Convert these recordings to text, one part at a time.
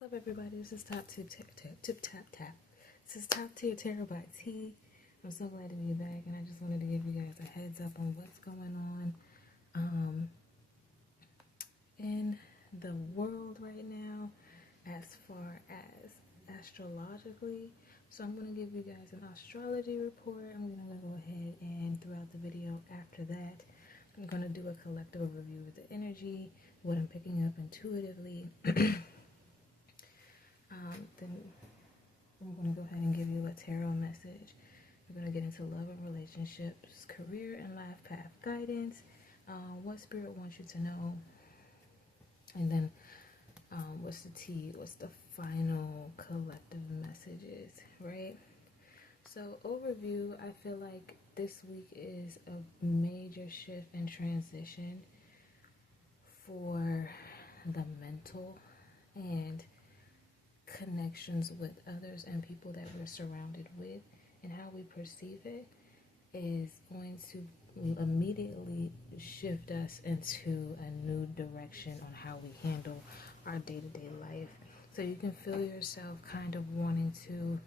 What's up, everybody? This is Top Tip Tap Tap. This is Top Tier Tarot by T. I'm so glad to be back, and I just wanted to give you guys a heads up on what's going on in the world right now as far as astrologically. So I'm going to give you guys an astrology report. I'm going to go ahead and throughout the video after that, I'm going to do a collective overview of the energy, what I'm picking up intuitively. Then I'm going to go ahead and give you a tarot message. We're going to get into love and relationships, career and life path guidance, what spirit wants you to know, and then what's the tea, what's the final collective messages, right? So overview, I feel like this week is a major shift and transition for the mental and connections with others and people that we're surrounded with, and how we perceive it is going to immediately shift us into a new direction on how we handle our day-to-day life. So you can feel yourself kind of wanting to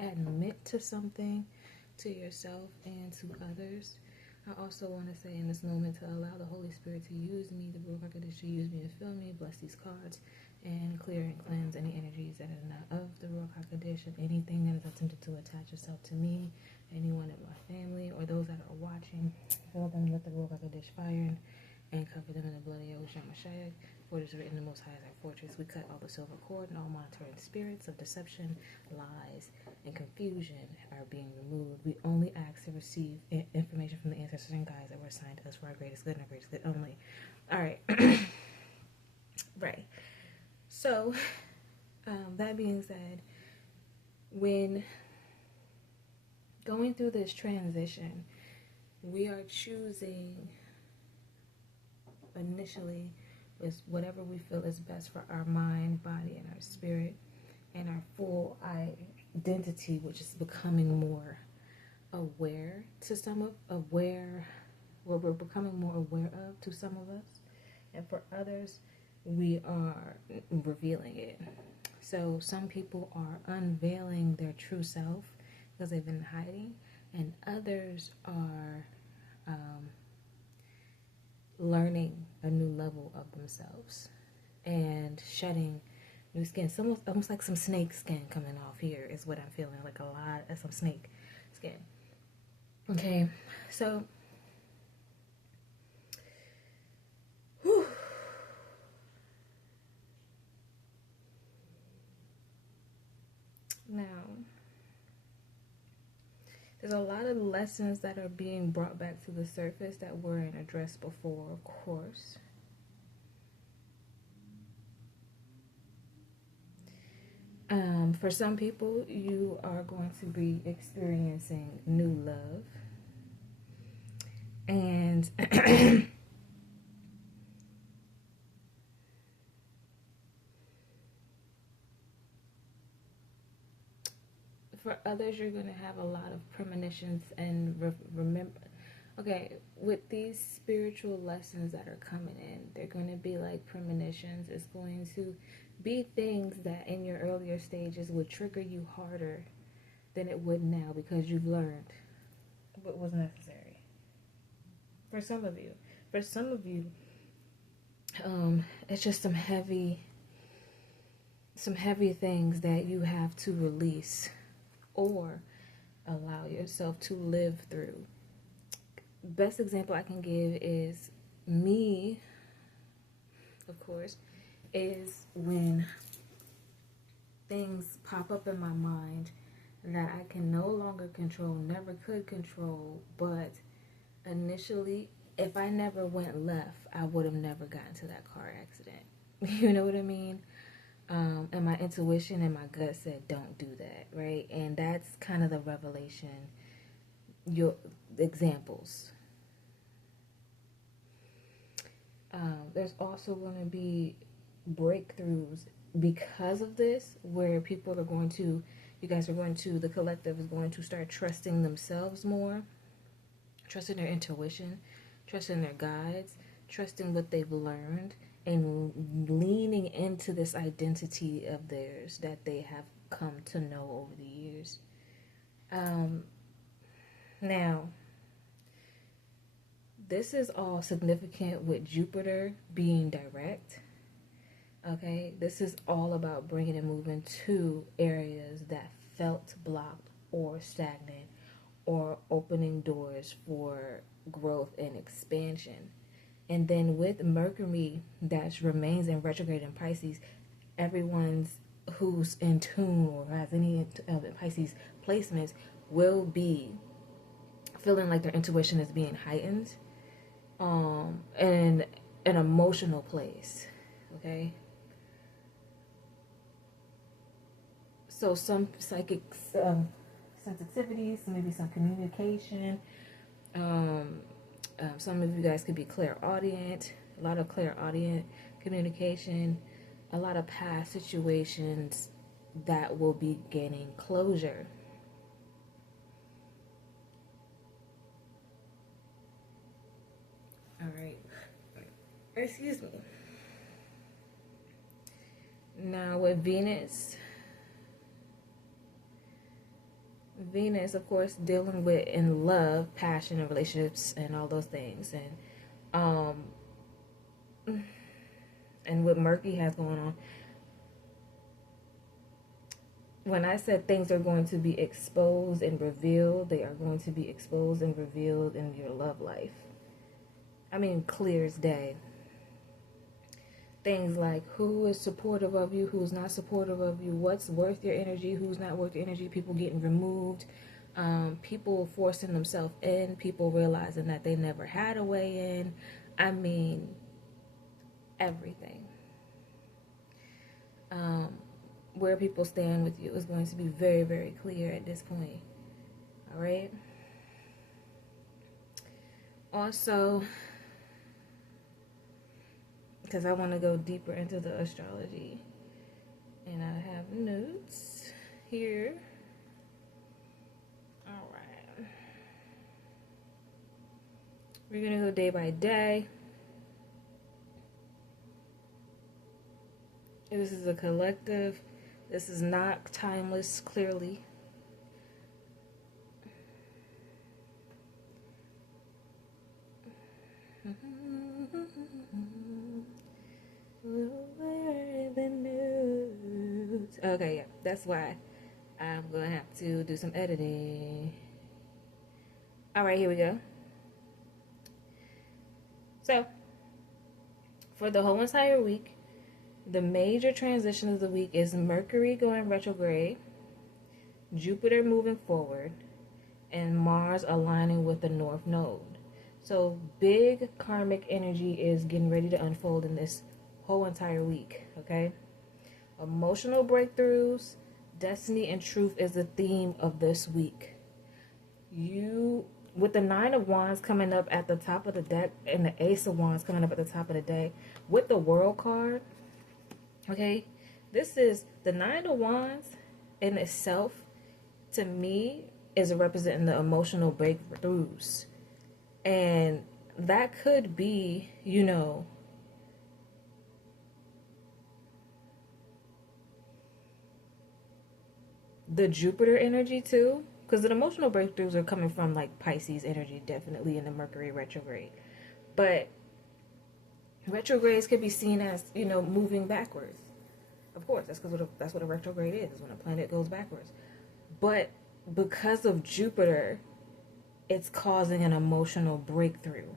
admit to something to yourself and to others. I also want to say in this moment to allow the Holy Spirit to use me, the Ruach to use me to fill me, bless these cards, and clear and cleanse any energies that are not of the Ruach HaKodesh, anything that is attempted to attach itself to me, anyone in my family, or those that are watching. Fill them with the Ruach HaKodesh fire and cover them in the blood of Yahushua Mashiach. For it is written, the Most High is our fortress. We cut all the silver cord and all monitoring spirits of deception, lies, and confusion are being removed. We only ask to receive information from the ancestors and guides that were assigned to us for our greatest good and our greatest good only. All right. Right. So, that being said, when going through this transition, we are choosing initially is whatever we feel is best for our mind, body, and our spirit, and our full identity, which is becoming more aware to some of where we're becoming more aware of to some of us, and for others we are revealing it. So some people are unveiling their true self because they've been hiding, and others are learning a new level of themselves and shedding new skin. Almost like some snake skin coming off here is what I'm feeling, like a lot of some snake skin. Okay, so now there's a lot of lessons that are being brought back to the surface that weren't addressed before, of course. For some people, you are going to be experiencing new love. And for others, you're going to have a lot of premonitions and remember. Okay, with these spiritual lessons that are coming in, they're going to be like premonitions. It's going to be things that in your earlier stages would trigger you harder than it would now because you've learned what was necessary. For some of you. For some of you, it's just some heavy things that you have to release or allow yourself to live through. Best example I can give is me, of course, is when things pop up in my mind that I can no longer control, never could control, but initially, if I never went left, I would have never gotten to that car accident. You know what I mean? And my intuition and my gut said, don't do that, right? And that's kind of the revelation, your examples. There's also going to be breakthroughs because of this, where people are going to, the collective is going to start trusting themselves more, trusting their intuition, trusting their guides, trusting what they've learned, and leaning into this identity of theirs that they have come to know over the years. Now, this is all significant with Jupiter being direct. Okay, this is all about bringing and moving to areas that felt blocked or stagnant, or opening doors for growth and expansion. And then with Mercury that remains in retrograde in Pisces, everyone's who's in tune or has any Pisces placements will be feeling like their intuition is being heightened, in an emotional place. Okay, so some psychic sensitivities, maybe some communication. Some of you guys could be clairaudient, a lot of clairaudient communication, a lot of past situations that will be gaining closure. All right. Excuse me. Now with Venus, of course, dealing with in love, passion, and relationships, and all those things, and what Mercury has going on. When I said things are going to be exposed and revealed, they are going to be exposed and revealed in your love life. I mean, clear as day. Things like who is supportive of you, who's not supportive of you, what's worth your energy, who's not worth your energy, people getting removed, people forcing themselves in, people realizing that they never had a way in. I mean, everything. Where people stand with you is going to be very, very clear at this point. All right? Also, because I want to go deeper into the astrology, and I have notes here. All right, we're gonna go day by day. This is a collective. This is not timeless, clearly. Okay, yeah, that's why I'm gonna have to do some editing. Alright, here we go. So, for the whole entire week, the major transition of the week is Mercury going retrograde, Jupiter moving forward, and Mars aligning with the North Node. So, big karmic energy is getting ready to unfold in this whole entire week, okay? Emotional breakthroughs, destiny, and truth is the theme of this week. With the Nine of Wands coming up at the top of the deck and the Ace of Wands coming up at the top of the deck with the World card, okay? This is the Nine of Wands in itself, to me, is representing the emotional breakthroughs. And that could be, the Jupiter energy too, because the emotional breakthroughs are coming from like Pisces energy, definitely in the Mercury retrograde. But retrogrades could be seen as, moving backwards. Of course, that's what a retrograde is when a planet goes backwards. But because of Jupiter, it's causing an emotional breakthrough.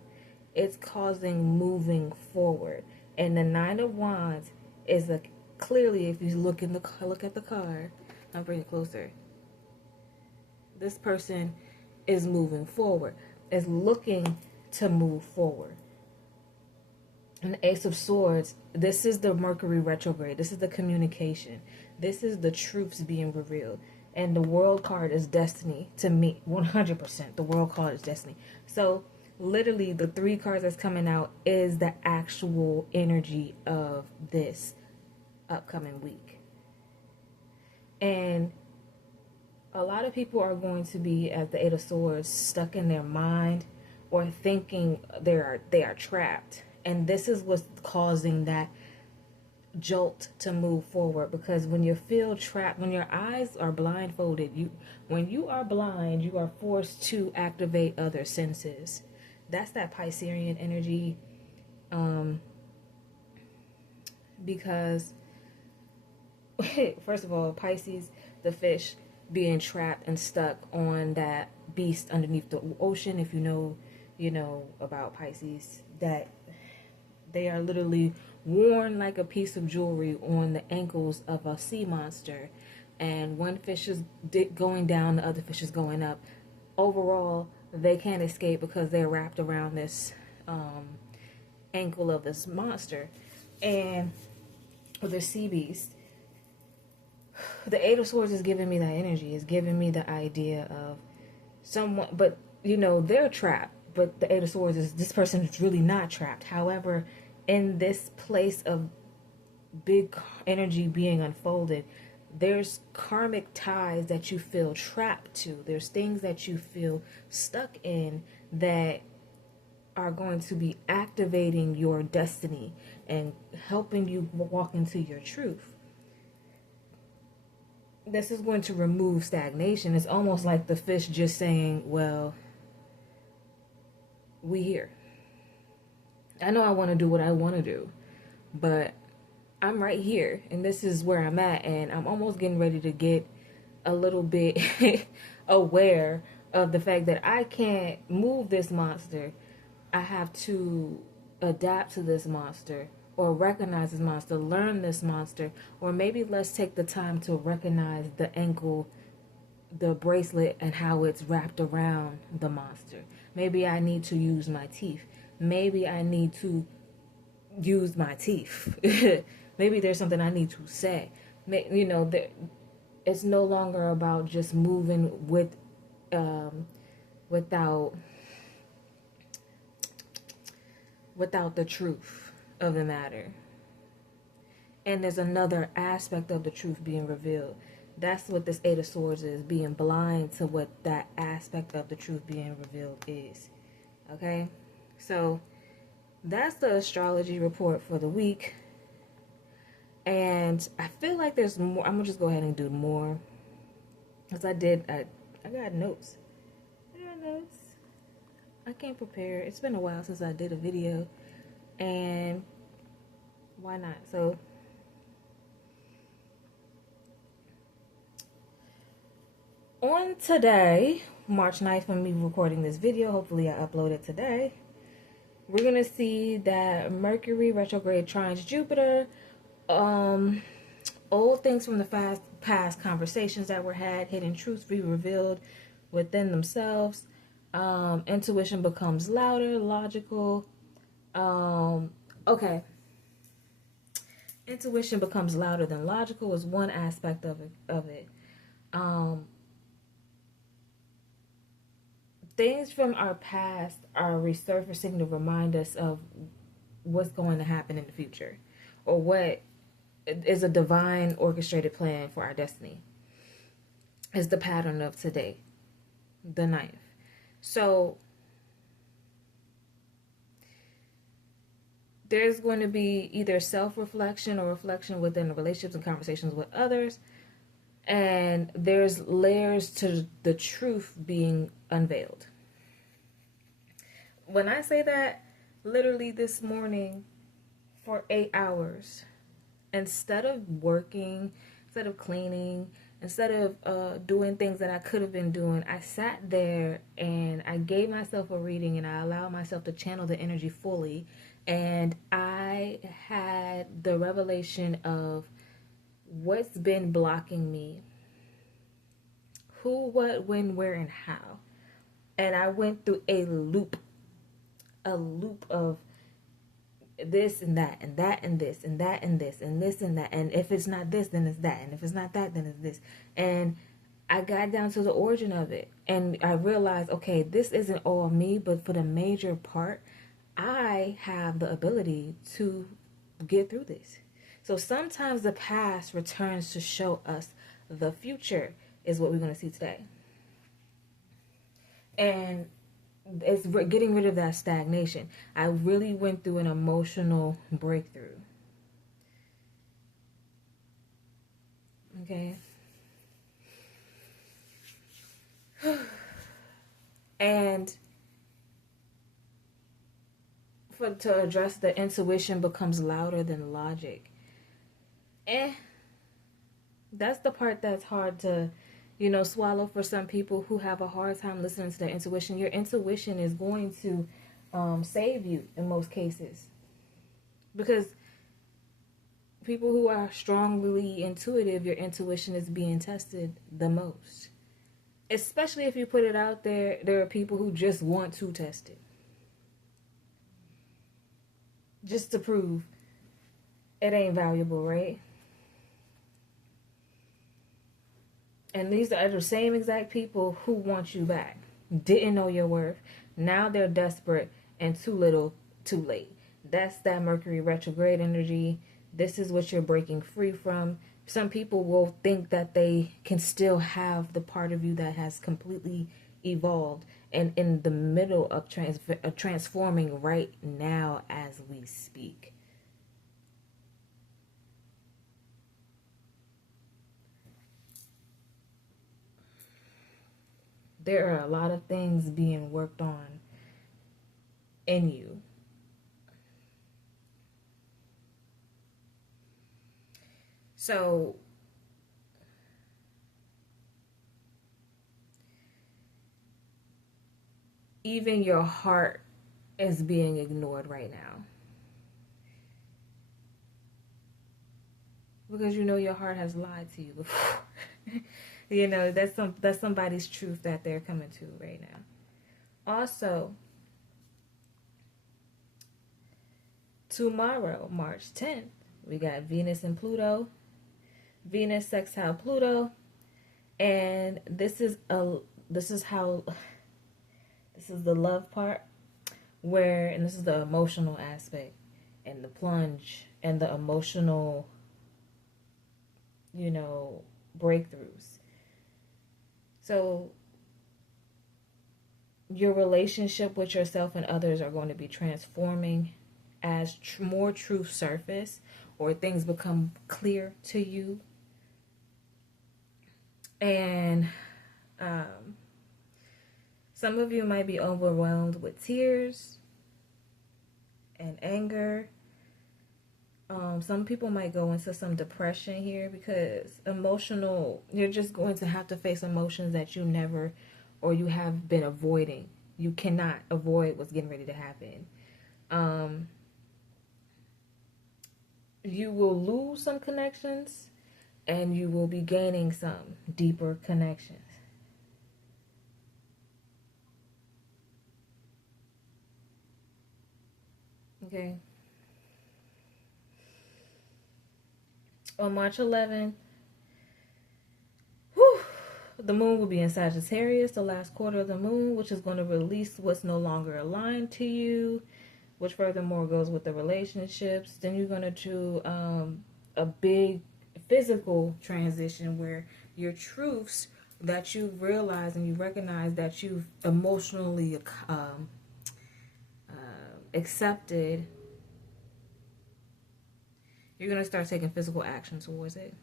It's causing moving forward. And the Nine of Wands is clearly, if you look at the card, I'll bring it closer. This person is moving forward, is looking to move forward. And the Ace of Swords, this is the Mercury retrograde. This is the communication. This is the truths being revealed. And the World card is destiny to me, 100%. The World card is destiny. So, literally, the 3 cards that's coming out is the actual energy of this upcoming week. And a lot of people are going to be, as the Eight of Swords, stuck in their mind or thinking they are trapped And this is what's causing that jolt to move forward, because when you feel trapped, when your eyes are blindfolded, when you are blind, you are forced to activate other senses. That's that Piscean energy, because first of all, Pisces, the fish, being trapped and stuck on that beast underneath the ocean. If you know about Pisces, that they are literally worn like a piece of jewelry on the ankles of a sea monster, and one fish is going down, the other fish is going up. Overall, they can't escape because they're wrapped around this ankle of this monster, and with the sea beast. The Eight of Swords is giving me that energy. Is giving me the idea of someone, but they're trapped. But the Eight of Swords is, this person is really not trapped. However, in this place of big energy being unfolded, there's karmic ties that you feel trapped to. There's things that you feel stuck in that are going to be activating your destiny and helping you walk into your truth. This is going to remove stagnation. It's almost like the fish just saying, well, we here. I know I want to do what I want to do, but I'm right here, and this is where I'm at, and I'm almost getting ready to get a little bit aware of the fact that I can't move this monster. I have to adapt to this monster, or recognize this monster, learn this monster, or maybe let's take the time to recognize the ankle, the bracelet, and how it's wrapped around the monster. Maybe I need to use my teeth. Maybe I need to use my teeth. Maybe there's something I need to say. It's no longer about just moving without the truth of the matter. And there's another aspect of the truth being revealed. That's what this Eight of Swords is, being blind to what that aspect of the truth being revealed is. Okay? So that's the astrology report for the week. And I feel like there's more. I'm going to just go ahead and do more. Because I got notes. I can't prepare. It's been a while since I did a video. And why not? So on today, March 9th, when we recording this video, hopefully I upload it today, we're going to see that Mercury retrograde trines Jupiter. Old things from the past conversations that were had, hidden truths be revealed within themselves. Intuition becomes louder, logical. Okay. Intuition becomes louder than logical is one aspect of it. Things from our past are resurfacing to remind us of what's going to happen in the future, or what is a divine orchestrated plan for our destiny. Is the pattern of today, the 9th. So there's going to be either self-reflection or reflection within the relationships and conversations with others. And there's layers to the truth being unveiled. When I say that, literally this morning for 8 hours, instead of working, instead of cleaning, instead of doing things that I could have been doing, I sat there and I gave myself a reading, and I allowed myself to channel the energy fully. And I had the revelation of what's been blocking me, who, what, when, where, and how. And I went through a loop of this and that and that and this and that and this and this and that, and if it's not this, then it's that, and if it's not that, then it's this. And I got down to the origin of it, and I realized, okay, this isn't all me, but for the major part, I have the ability to get through this. So sometimes the past returns to show us the future, is what we're going to see today. And It's getting rid of that stagnation. I really went through an emotional breakthrough. Okay. And to address the intuition becomes louder than logic. That's the part that's hard to, swallow for some people who have a hard time listening to their intuition. Your intuition is going to save you in most cases. Because people who are strongly intuitive, your intuition is being tested the most. Especially if you put it out there, there are people who just want to test it. Just to prove it ain't valuable, right? And these are the same exact people who want you back. Didn't know your worth. Now they're desperate and too little, too late. That's that Mercury retrograde energy. This is what you're breaking free from. Some people will think that they can still have the part of you that has completely evolved and in the middle of transforming right now as we speak. There are a lot of things being worked on in you. So even your heart is being ignored right now. Because your heart has lied to you before. That's somebody's truth that they're coming to right now. Also, tomorrow, March 10th, we got Venus and Pluto. Venus sextile Pluto, and this is the love part, and this is the emotional aspect and the plunge and the emotional breakthroughs. So your relationship with yourself and others are going to be transforming as more truth surface or things become clear to you. And some of you might be overwhelmed with tears and anger. Some people might go into some depression here because you're just going to have to face emotions that you never or you have been avoiding. You cannot avoid what's getting ready to happen. You will lose some connections and you will be gaining some deeper connections. Okay. On March 11th, the moon will be in Sagittarius, the last quarter of the moon, which is going to release what's no longer aligned to you, which furthermore goes with the relationships. Then you're going to do a big physical transition where your truths that you realize and you recognize that you've emotionally accepted, you're going to start taking physical action towards it.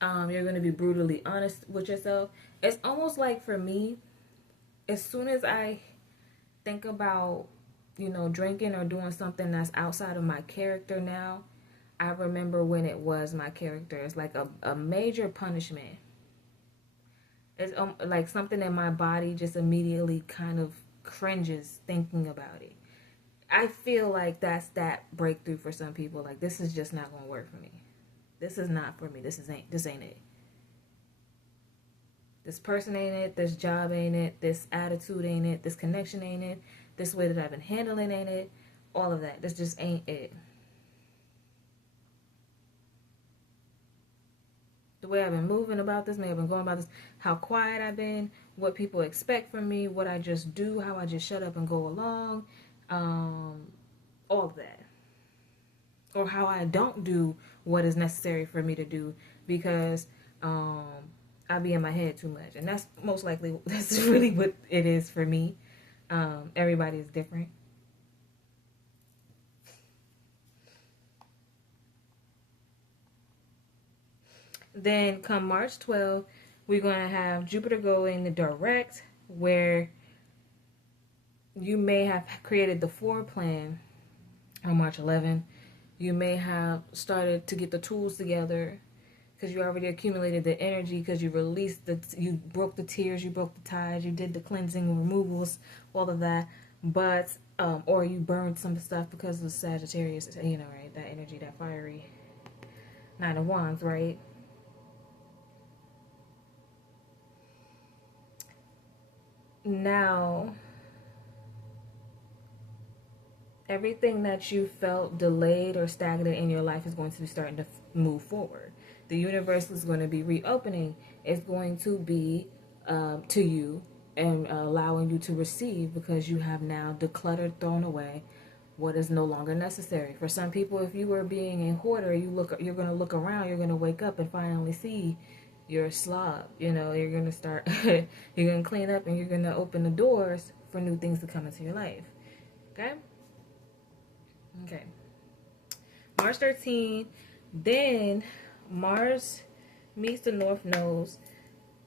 You're going to be brutally honest with yourself. It's almost like for me, as soon as I think about, drinking or doing something that's outside of my character now, I remember when it was my character. It's like a major punishment. It's like something in my body just immediately kind of cringes thinking about it. I feel like that's that breakthrough for some people. Like, this is just not going to work for me. This is not for me. This ain't it. This person ain't it. This job ain't it. This attitude ain't it. This connection ain't it. This way that I've been handling ain't it. All of that. This just ain't it. The way I've been moving about this, maybe I've been going about this, how quiet I've been, what people expect from me, what I just do, how I just shut up and go along, all of that. Or how I don't do what is necessary for me to do because I I be in my head too much. And that's most likely, that's really what it is for me. Everybody is different. Then come March 12th, we're going to have Jupiter go in the direct, where you may have created the foreplan on March 11th. You may have started to get the tools together because you already accumulated the energy, because you released you broke the tears, you broke the ties, you did the cleansing, removals, all of that. But, or you burned some stuff because of Sagittarius, you know, right? That energy, that fiery Nine of Wands, right? Now, everything that you felt delayed or stagnant in your life is going to be starting to move forward. The universe is going to be reopening. It's going to be to you and allowing you to receive, because you have now decluttered, thrown away what is no longer necessary. For some people, if you were being a hoarder, you're going to look around, you're going to wake up and finally see you're a slob. You know, you're going to start, you're going to clean up, and you're going to open the doors for new things to come into your life. Okay? Okay. March 13th, then Mars meets the North Node.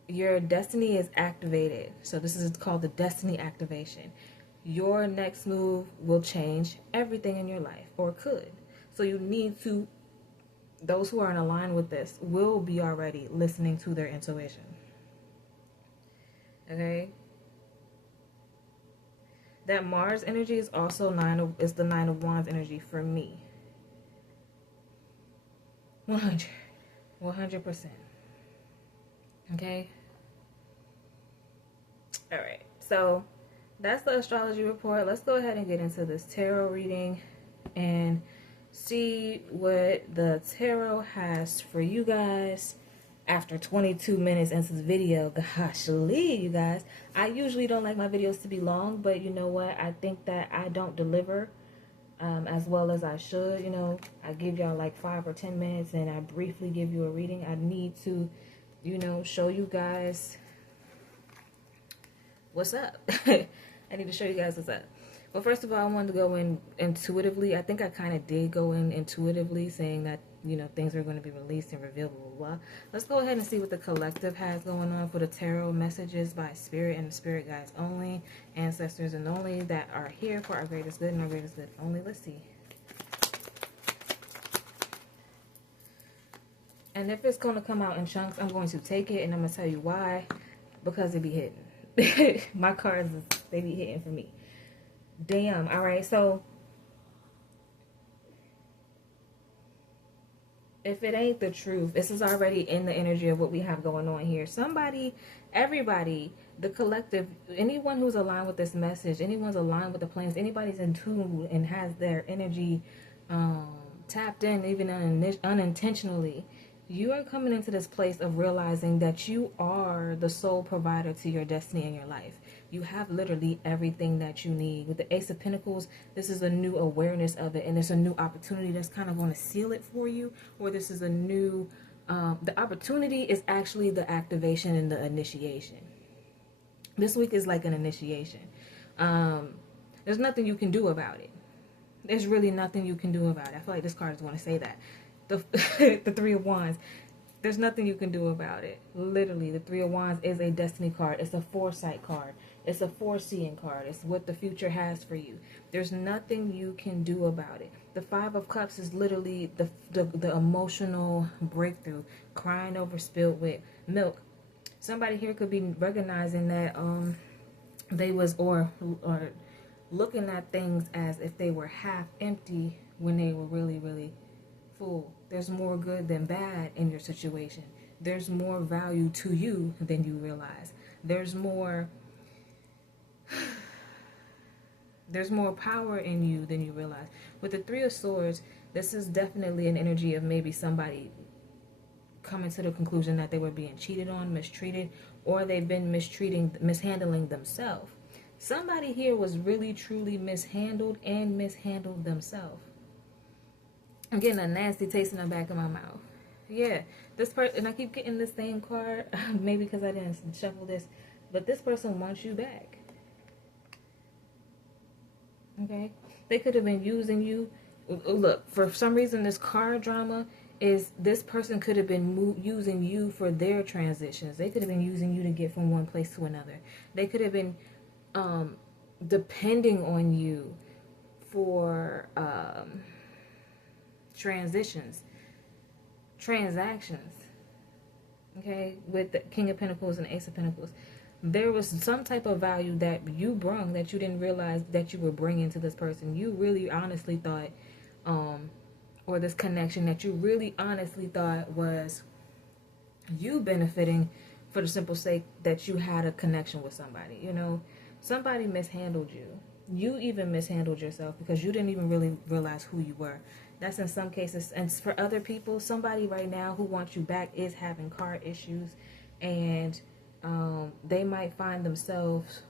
Your destiny is activated. So this is called the destiny activation. Your next move will change everything in your life, or could. So you need to, those who are in line with this will be already listening to their intuition. Okay? That Mars energy is also the Nine of Wands energy for me. 100%. Okay? Alright, so that's the astrology report. Let's go ahead and get into this tarot reading and see what the tarot has for you guys after 22 minutes into this video. Gosh, you guys. I usually don't like my videos to be long, but you know what? I think that I don't deliver as well as I should. You know, I give y'all like 5 or 10 minutes and I briefly give you a reading. I need to, you know, show you guys what's up. I need to show you guys what's up. Well, first of all, I wanted to go in intuitively. I think I kind of did go in intuitively, saying that, you know, things are going to be released and revealed, blah, blah, blah. Let's go ahead and see what the collective has going on for the tarot messages by spirit and spirit guides only, ancestors and only, that are here for our greatest good and our greatest good only. Let's see. And if it's going to come out in chunks, I'm going to take it, and I'm going to tell you why. Because it be hitting. My cards, they be hitting for me. Damn. All right. So if it ain't the truth, this is already in the energy of what we have going on here. Somebody, everybody, the collective, anyone who's aligned with this message, anyone's aligned with the planes, anybody's in tune and has their energy tapped in, even unintentionally, you are coming into this place of realizing that you are the sole provider to your destiny in your life. You have literally everything that you need. With the Ace of Pentacles, this is a new awareness of it, and it's a new opportunity that's kind of going to seal it for you, or this is a new, the opportunity is actually the activation and the initiation. This week is like an initiation. There's nothing you can do about it. There's really nothing you can do about it. I feel like this card is going to say that. The Three of Wands. There's nothing you can do about it. Literally, the Three of Wands is a destiny card. It's a foresight card. It's a foreseeing card. It's what the future has for you. There's nothing you can do about it. The Five of Cups is literally the emotional breakthrough. Crying over spilled milk. Somebody here could be recognizing that they was or looking at things as if they were half empty when they were really, really full. There's more good than bad in your situation. There's more value to you than you realize. There's more power in you than you realize. With the Three of Swords, this is definitely an energy of maybe somebody coming to the conclusion that they were being cheated on, mistreated, or they've been mishandling themselves. Somebody here was really, truly mishandled and mishandled themselves. I'm getting a nasty taste in the back of my mouth. Yeah, this person, and I keep getting the same card, maybe because I didn't shuffle this, but this person wants you back. Okay? They could have been using you. Look, for some reason, this card drama is this person could have been using you for their transitions. They could have been using you to get from one place to another. They could have been depending on you for transitions, transactions. Okay, with the King of Pentacles and Ace of Pentacles, there was some type of value that you brung that you didn't realize that you were bringing to this person. You really honestly thought, or this connection that you really honestly thought was you benefiting for the simple sake that you had a connection with somebody. You know, somebody mishandled you. You even mishandled yourself because you didn't even really realize who you were. That's in some cases. And for other people, somebody right now who wants you back is having car issues, and they might find themselves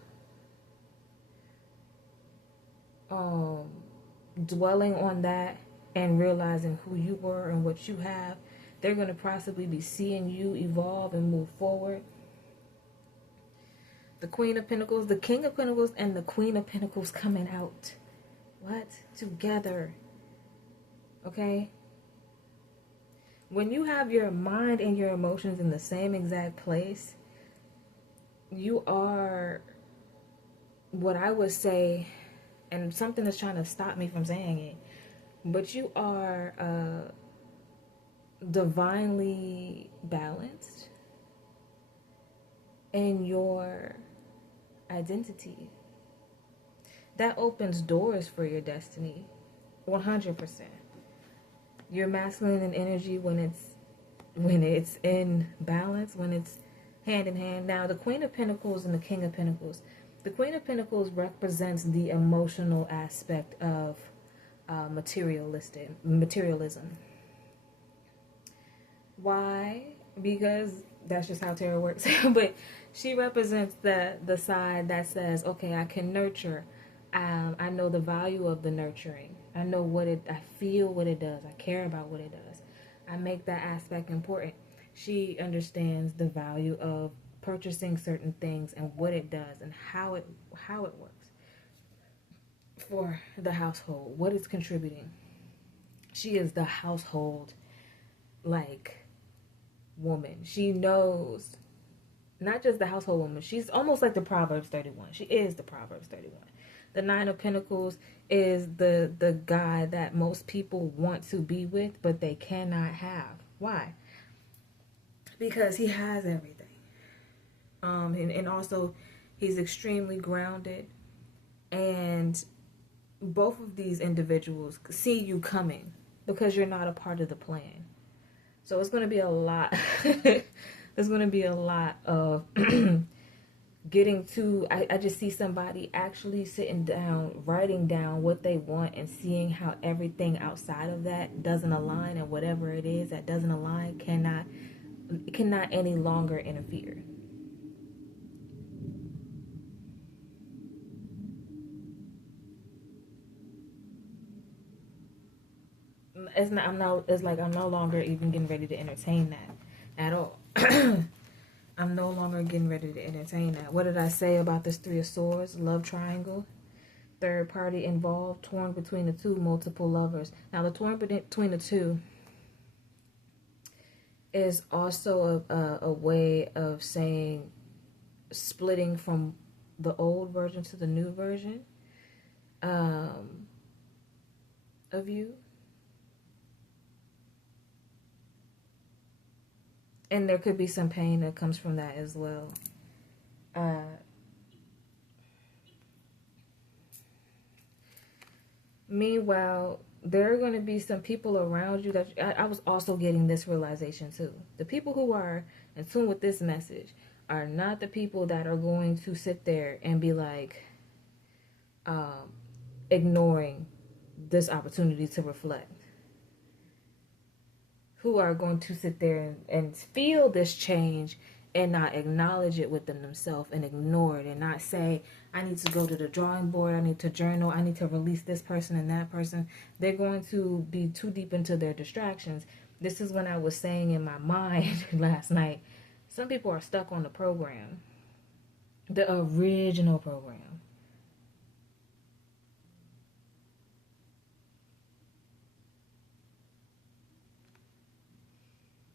dwelling on that and realizing who you were and what you have. They're going to possibly be seeing you evolve and move forward. The Queen of Pentacles, the King of Pentacles, and the Queen of Pentacles coming out. What? Together. Okay? When you have your mind and your emotions in the same exact place, you are, what I would say, and something is trying to stop me from saying it, but you are divinely balanced in your identity. That opens doors for your destiny 100%. Your masculine and energy when it's in balance, when it's hand in hand. Now the Queen of Pentacles and the King of Pentacles. The Queen of Pentacles represents the emotional aspect of materialism. Why? Because that's just how tarot works. But she represents the side that says, okay, I can nurture. I know the value of the nurturing. I know I feel what it does. I care about what it does. I make that aspect important. She understands the value of purchasing certain things and what it does and how it works for the household, what it's contributing. She is the household woman. She knows, not just the household woman, she's almost like the Proverbs 31. She is the Proverbs 31. The Nine of Pentacles is the guy that most people want to be with, but they cannot have. Why? Because he has everything. And also he's extremely grounded, and both of these individuals see you coming because you're not a part of the plan. So it's going to be a lot. There's going to be a lot of getting to, I just see somebody actually sitting down, writing down what they want and seeing how everything outside of that doesn't align, and whatever it is that doesn't align cannot any longer interfere. It's like I'm no longer even getting ready to entertain that at all. I'm no longer getting ready to entertain that. What did I say about this Three of Swords? Love triangle. Third party involved. Torn between the two. Multiple lovers. Now, the torn between the two is also a way of saying splitting from the old version to the new version of you. And there could be some pain that comes from that as well. Meanwhile, there are going to be some people around you that I was also getting this realization too. The people who are in tune with this message are not the people that are going to sit there and be like ignoring this opportunity to reflect. Who are going to sit there and feel this change and not acknowledge it within themselves and ignore it and not say, I need to go to the drawing board, I need to journal, I need to release this person and that person. They're going to be too deep into their distractions This is when I was saying in my mind last night, some people are stuck on the program, the original program.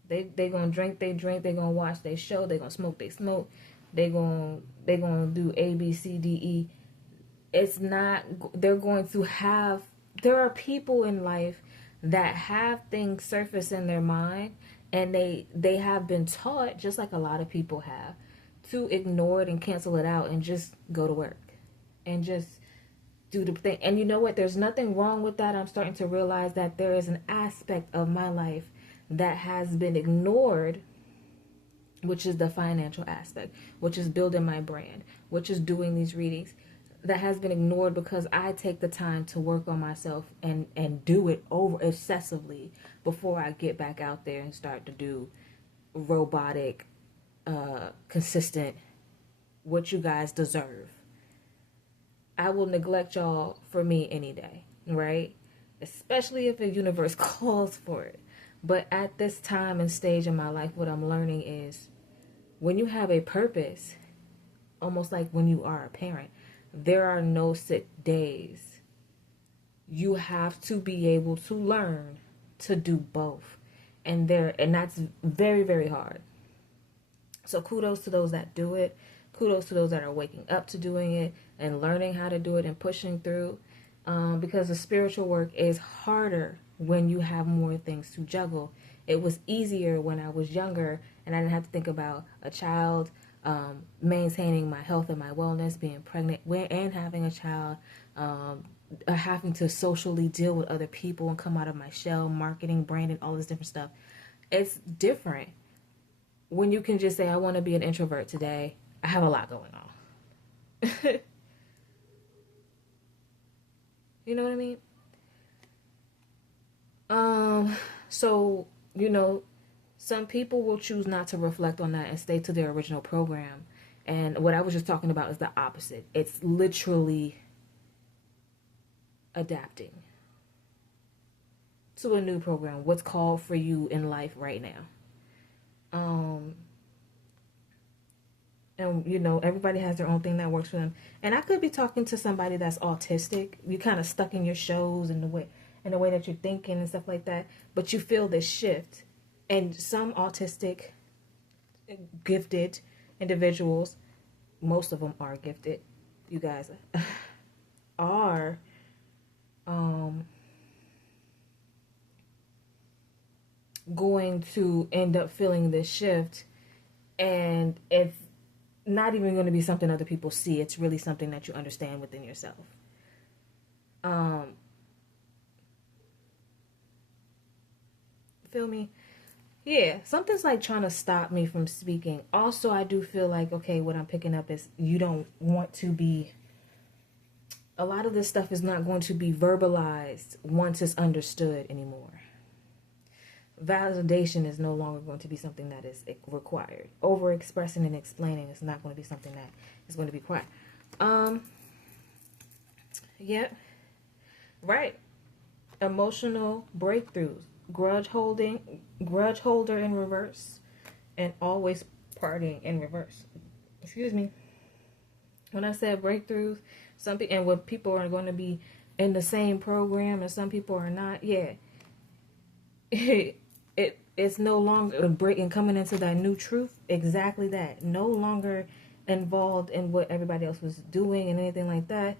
They gonna drink, they drink, they gonna watch they show, they gonna smoke, they smoke, they gonna do A, B, C, D, E. It's not, they're going to have, there are people in life that have things surface in their mind, and they have been taught, just like a lot of people have, to ignore it and cancel it out and just go to work and just do the thing. And you know what? There's nothing wrong with that. I'm starting to realize that there is an aspect of my life that has been ignored, which is the financial aspect, which is building my brand, which is doing these readings, that has been ignored because I take the time to work on myself and do it over excessively before I get back out there and start to do robotic, consistent, what you guys deserve. I will neglect y'all for me any day, right? Especially if the universe calls for it. But at this time and stage in my life, what I'm learning is when you have a purpose, almost like when you are a parent, there are no sick days. You have to be able to learn to do both. And that's very, very hard. So kudos to those that do it. Kudos to those that are waking up to doing it and learning how to do it and pushing through. Because the spiritual work is harder when you have more things to juggle. It was easier when I was younger and I didn't have to think about a child, maintaining my health and my wellness, being pregnant and having a child, having to socially deal with other people and come out of my shell, marketing, branding, all this different stuff. It's different when you can just say, I want to be an introvert today. I have a lot going on. You know what I mean? So, some people will choose not to reflect on that and stay to their original program. And what I was just talking about is the opposite. It's literally adapting to a new program, what's called for you in life right now. And everybody has their own thing that works for them. And I could be talking to somebody that's autistic. You kind of stuck in your shows and the way that you're thinking and stuff like that, but you feel this shift. And some autistic, gifted individuals, most of them are gifted, you guys, are going to end up feeling this shift, and it's not even going to be something other people see. It's really something that you understand within yourself. Feel me? Yeah, something's like trying to stop me from speaking. Also, I do feel like, okay, what I'm picking up is you don't want to be, a lot of this stuff is not going to be verbalized once it's understood anymore. Validation is no longer going to be something that is required. Over-expressing and explaining is not going to be something that is going to be required. Yeah. Right. Emotional breakthroughs. Grudge holder in reverse, and always partying in reverse. Excuse me. When I said breakthroughs, and when people are going to be in the same program and some people are not, yeah. It's no longer a break and coming into that new truth. Exactly that. No longer involved in what everybody else was doing and anything like that.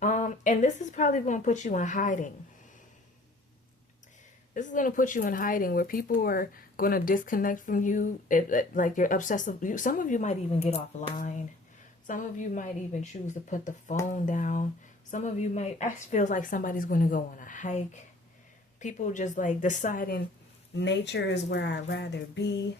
And this is probably going to put you in hiding. This is going to put you in hiding where people are going to disconnect from you. Like you're obsessive. Some of you might even get offline. Some of you might even choose to put the phone down. Some of you might, it feels like somebody's going to go on a hike. People just like deciding nature is where I'd rather be.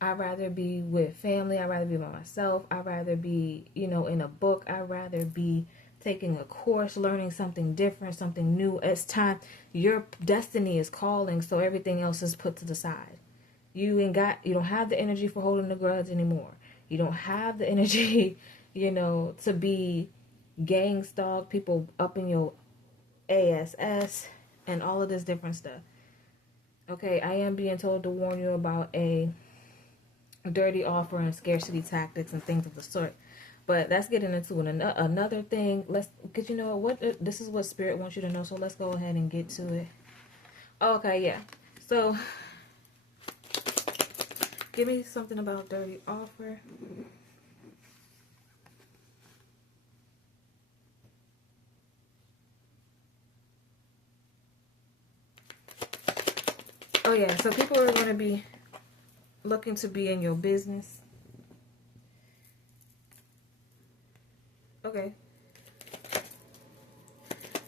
I'd rather be with family. I'd rather be by myself. I'd rather be, in a book. I'd rather be taking a course, learning something different, something new. It's time. Your destiny is calling, so everything else is put to the side. You don't have the energy for holding the grudge anymore. You don't have the energy, to be gang stalk, people up in your ass and all of this different stuff. Okay, I am being told to warn you about a dirty offer and scarcity tactics and things of the sort. But that's getting into another thing. Because you know what, this is what Spirit wants you to know. So let's go ahead and get to it. Okay, yeah. So, give me something about dirty offer. Oh yeah, so people are going to be looking to be in your business. Okay.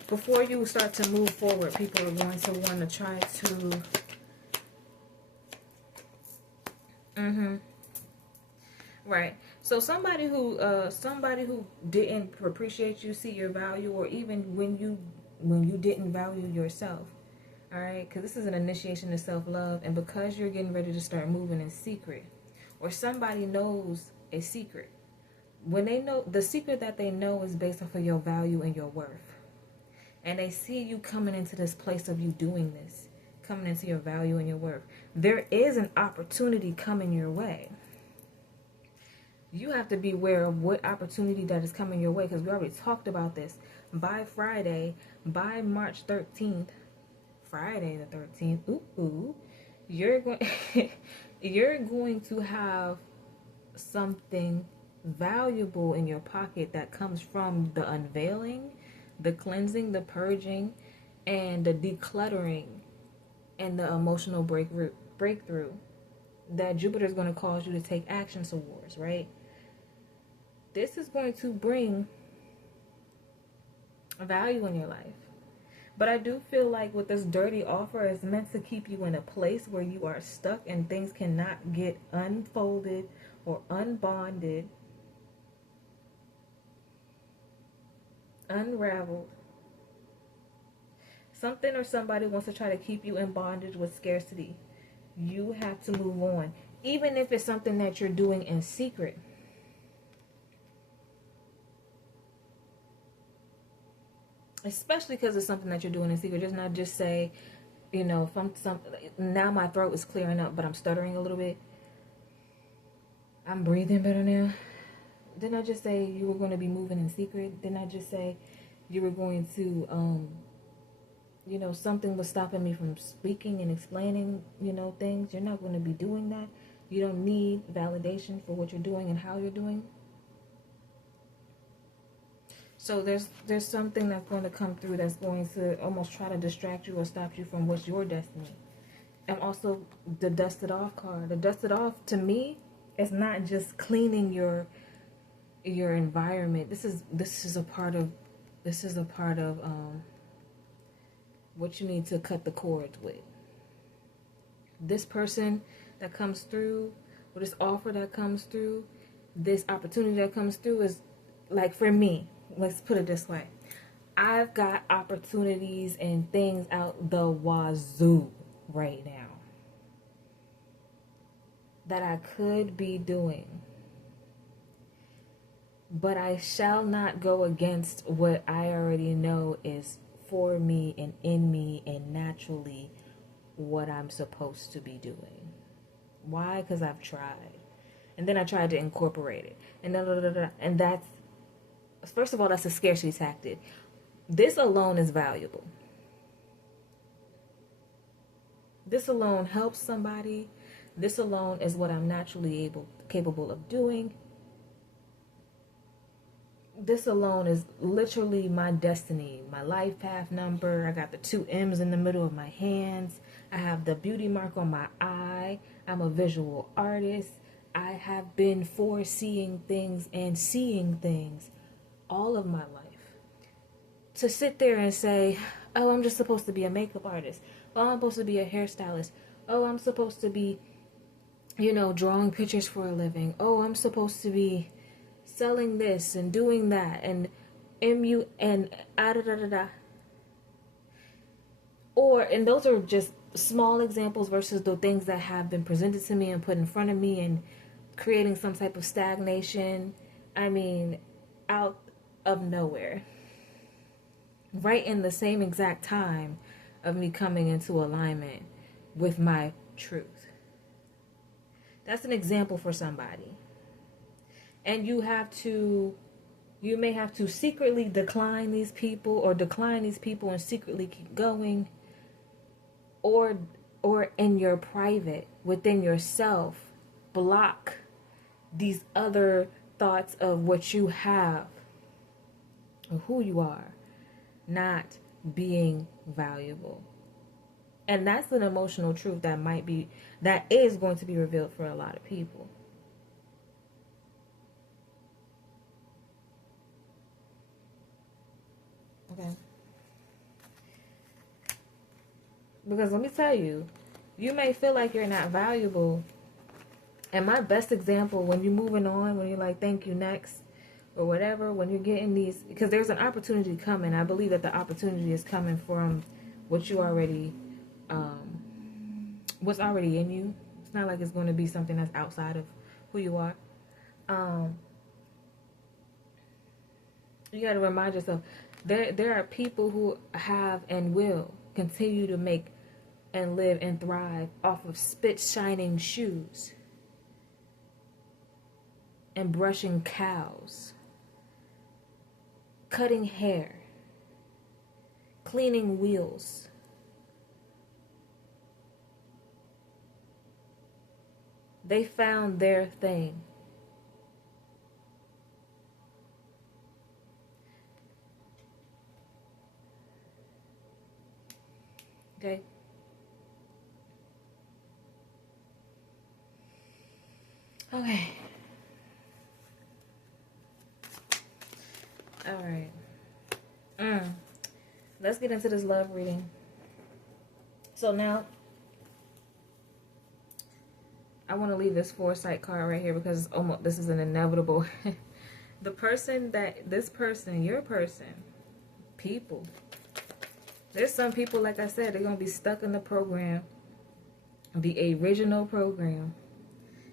Before you start to move forward, people are going to want to try to... Right. So somebody who didn't appreciate you, see your value, or even when you didn't value yourself. All right, because this is an initiation to self-love, and because you're getting ready to start moving in secret, or somebody knows a secret. When they know, the secret that they know is based off of your value and your worth. And they see you coming into this place of you doing this, coming into your value and your worth. There is an opportunity coming your way. You have to be aware of what opportunity that is coming your way, because we already talked about this. By Friday, by March 13th, Friday the 13th, you're going to have something valuable in your pocket that comes from the unveiling, the cleansing, the purging, and the decluttering, and the emotional breakthrough that Jupiter is going to cause you to take action towards, right? This is going to bring value in your life. But I do feel like with this dirty offer, it's meant to keep you in a place where you are stuck and things cannot get unfolded or unbonded, unraveled. Something or somebody wants to try to keep you in bondage with scarcity. You have to move on. Even if it's something that you're doing in secret. Especially because it's something that you're doing in secret. Just not just say, you know, now my throat is clearing up, but I'm stuttering a little bit. I'm breathing better now. Didn't I just say you were going to be moving in secret? Didn't I just say you were going to, you know, something was stopping me from speaking and explaining, you know, things? You're not going to be doing that. You don't need validation for what you're doing and how you're doing. So there's something that's going to come through that's going to almost try to distract you or stop you from what's your destiny. And also the dusted off card. The dusted off, to me, is not just cleaning your environment. This is a part of what you need to cut the cords with. This person that comes through, or this offer that comes through, this opportunity that comes through is like, for me, let's put it this way. I've got opportunities and things out the wazoo right now that I could be doing. But I shall not go against what I already know is for me and in me and naturally what I'm supposed to be doing. Why? Because I've tried. And then I tried to incorporate it. And that's, first of all, that's a scarcity tactic. This alone is valuable. This alone helps somebody. This alone is what I'm naturally capable of doing. This alone is literally my destiny, my life path number. I got the 2 M's in the middle of my hands. I have the beauty mark on my eye. I'm a visual artist. I have been foreseeing things and seeing things all of my life. To sit there and say, oh, I'm just supposed to be a makeup artist. Oh, I'm supposed to be a hairstylist. Oh, I'm supposed to be, you know, drawing pictures for a living. Oh, I'm supposed to be selling this and doing that and MU and and those are just small examples versus the things that have been presented to me and put in front of me and creating some type of stagnation. I mean, out of nowhere. Right in the same exact time, of me coming into alignment with my truth. That's an example for somebody. And you may have to secretly decline these people, or decline these people and secretly keep going, or in your private, within yourself, block these other thoughts of what you have, or who you are, not being valuable. And that's an emotional truth that is going to be revealed for a lot of people. Okay. Because let me tell you, you may feel like you're not valuable. And my best example, when you're moving on, when you're like, thank you, next, or whatever, when you're getting these, because there's an opportunity coming. I believe that the opportunity is coming from what you already, what's already in you. It's not like it's going to be something that's outside of who you are. You got to remind yourself, there are people who have and will continue to make and live and thrive off of spit shining shoes and brushing cows, cutting hair, cleaning wheels. They found their thing. Okay? Okay. All right. Let's get into this love reading. So now, I want to leave this foresight card right here because this is an inevitable. Your person, people. There's some people, like I said, they're going to be stuck in the program, the original program.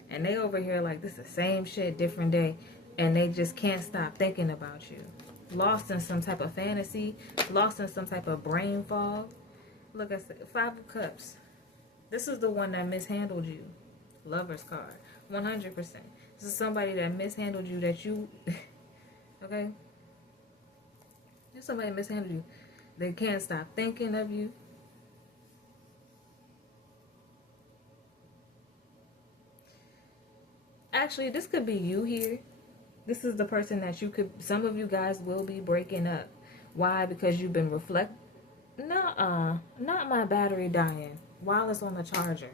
And they over here like, this is the same shit, different day. And they just can't stop thinking about you. Lost in some type of fantasy. Lost in some type of brain fog. Look, I said, 5 of Cups. This is the one that mishandled you. Lover's card. 100%. This is somebody that mishandled you, that you... okay? There's somebody that mishandled you. They can't stop thinking of you. Actually, this could be you here. This is the person that some of you guys will be breaking up. Why? Because you've been not my battery dying while it's on the charger.